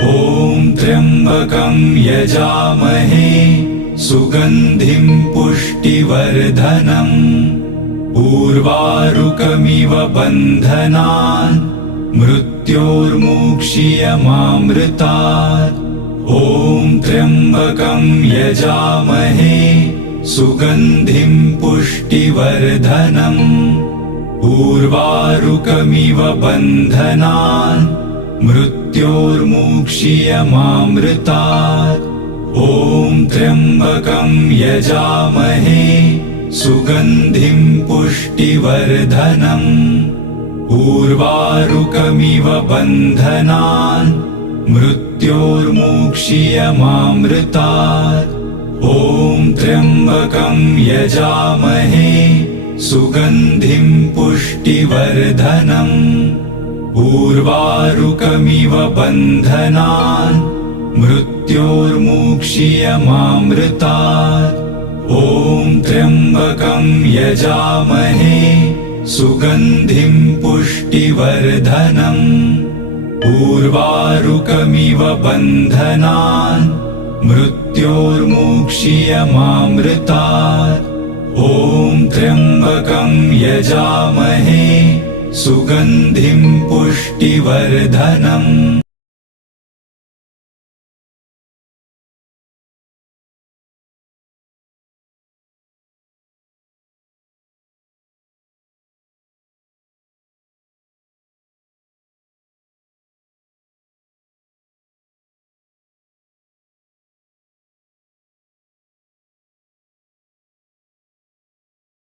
ॐ त्र्यम्बकं यजामहे सुगन्धिं पुष्टिवर्धनम् उर्वारुकमिव बन्धनान् मृत्योर्मुक्षीयमामृतात्। ॐ त्र्यम्बकं यजामहे सुगन्धिं पुष्टिवर्धनम् उर्वारुकमिव बन्धनान् मृत्योर्मुक्षीयमामृतात्। ॐ त्र्यम्बकं यजामहे सुगन्धिं पुष्टिवर्धनम् उर्वारुकमिव बन्धनान् मृत्योर्मुक्षीयमामृतात्। ॐ त्र्यम्बकं यजामहे सुगन्धिं पुष्टिवर्धनम् उर्वारुकमिव बन्धनान् मृत्योर्मुक्षीयमामृतात्। ॐ त्र्यम्बकं यजामहे सुगन्धिं पुष्टिवर्धनम् उर्वारुकमिव बन्धनान् मृत्योर्मुक्षीयमामृतात्। ॐ त्र्यम्बकं यजामहे सुगन्धिं पुष्टिवर्धनम्